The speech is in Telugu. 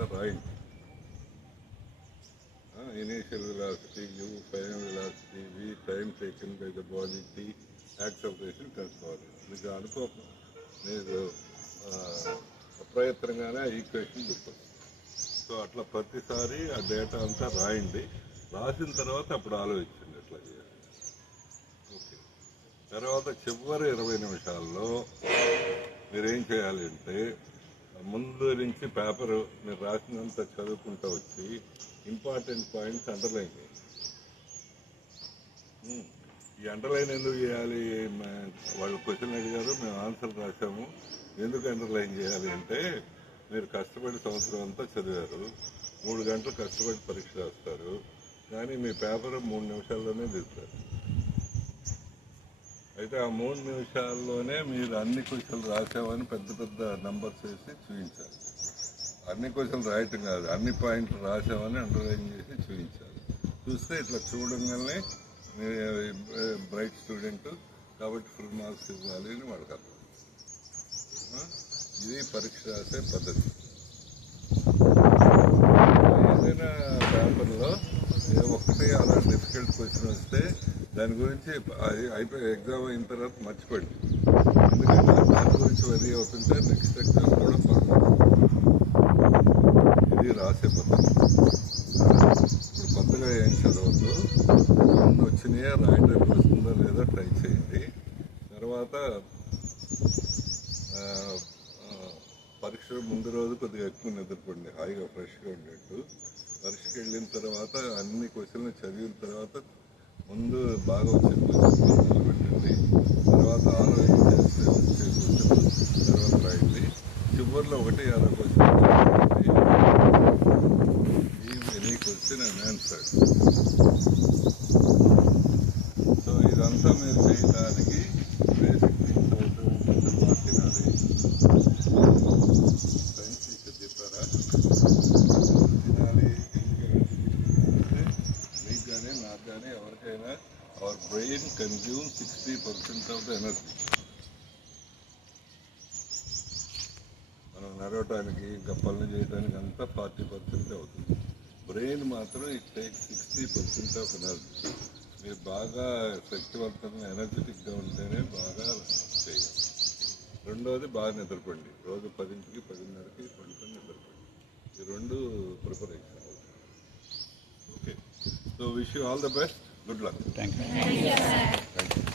అంతా రాయండి. Initial velocity, U final velocity, V time taken by the body, T acceleration కనుక్కోవాలి. మీకు మీరు అప్రయత్నంగానే ఆ ఈక్వేషన్ చెప్పచ్చు. సో అట్లా ప్రతిసారి ఆ డేటా అంతా రాయండి. రాసిన తర్వాత అప్పుడు ఆలోచించండి ఎట్లా చేయాలి. ఓకే. తర్వాత చివరి 20 నిమిషాల్లో మీరేం చేయాలి అంటే, ముందు నుంచి పేపర్ మీరు రాసినంత చదువుకుంటూ వచ్చి ఇంపార్టెంట్ పాయింట్స్ అండర్లైన్ చేయండి. ఈ అండర్లైన్ ఎందుకు చేయాలి? వాళ్ళు క్వశ్చన్ అడిగారు, మేము ఆన్సర్ రాసాము. ఎందుకు అండర్లైన్ చేయాలి అంటే, మీరు కష్టపడి సంవత్సరం అంతా చదివారు, 3 గంటలు కష్టపడి పరీక్ష రాస్తారు, కానీ మీ పేపర్ 3 నిమిషాల్లోనే దిగుతారు. అయితే ఆ 3 నిమిషాల్లోనే మీరు అన్ని క్వశ్చన్లు రాసామని పెద్ద పెద్ద నంబర్స్ వేసి చూపించాలి. అన్ని క్వశ్చన్లు రాయటం కాదు, అన్ని పాయింట్లు రాసామని అండర్లైన్ చేసి చూపించాలి. చూస్తే ఇట్లా చూడంగానే బ్రైట్ స్టూడెంట్ కాబట్టి ఫుల్ మార్క్స్ ఇవ్వాలి అని వాళ్ళకి అర్థం. ఇది పరీక్ష రాసే పద్ధతి. ఏదైనా పేపర్లో ఒకటి అలా డిఫికల్ట్ క్వశ్చన్ వస్తే దాని గురించి అయిపోయి ఎగ్జామ్ అయిన తర్వాత మర్చిపోండి. ఎందుకంటే దాని గురించి వరి అవుతుంటే నెక్స్ట్ ఎగ్జామ్ కూడా ఇది రాసే పద్ధతి. ఇప్పుడు కొత్తగా ఏం చదవద్దు, ముందు వచ్చినాయో రాయడానికి వస్తుందో లేదో ట్రై చేయండి. తర్వాత పరీక్ష ముందు రోజు కొద్దిగా ఎక్కువ నిద్రపోండి, హాయిగా ఫ్రెష్గా ఉండేట్టు. పరీక్షకి వెళ్ళిన తర్వాత అన్ని క్వశ్చన్లు చదివిన తర్వాత ముందు బాగా వచ్చే క్వశ్చన్ పెట్టండి. తర్వాత ఆలోచించేస్తే వచ్చే క్వశ్చన్ తర్వాత రాయండి. చివరిలో 1-6 question any question and answer. So ఇదంతా మీరు చేయడానికి బేసిక్ థింగ్స్ అవుతుంది. కొంచెం బాగా తినాలి. సైన్స్ టీచర్ చెప్పారా తినాలి. ఎందుకంటే మీకు కానీ నాకు కానీ ఎవరికైనా our brain consume 60% of the energy. మనం నడవటానికి ఇంకా పనులు చేయడానికి అంతా 40% అవుతుంది. బ్రెయిన్ మాత్రం ఇట్ టేక్స్ 60% ఆఫ్ ఎనర్జీ. మీరు బాగా శక్తివంతంగా ఎనర్జెటిక్గా ఉంటేనే బాగా చేయాలి. రెండోది బాగా నిద్రపోండి. రోజు 10కి 10:30కి పడుకొని నిద్రపోండి. ఈ 2 preparation. Okay. So wish you all the best. Good luck. Thank you.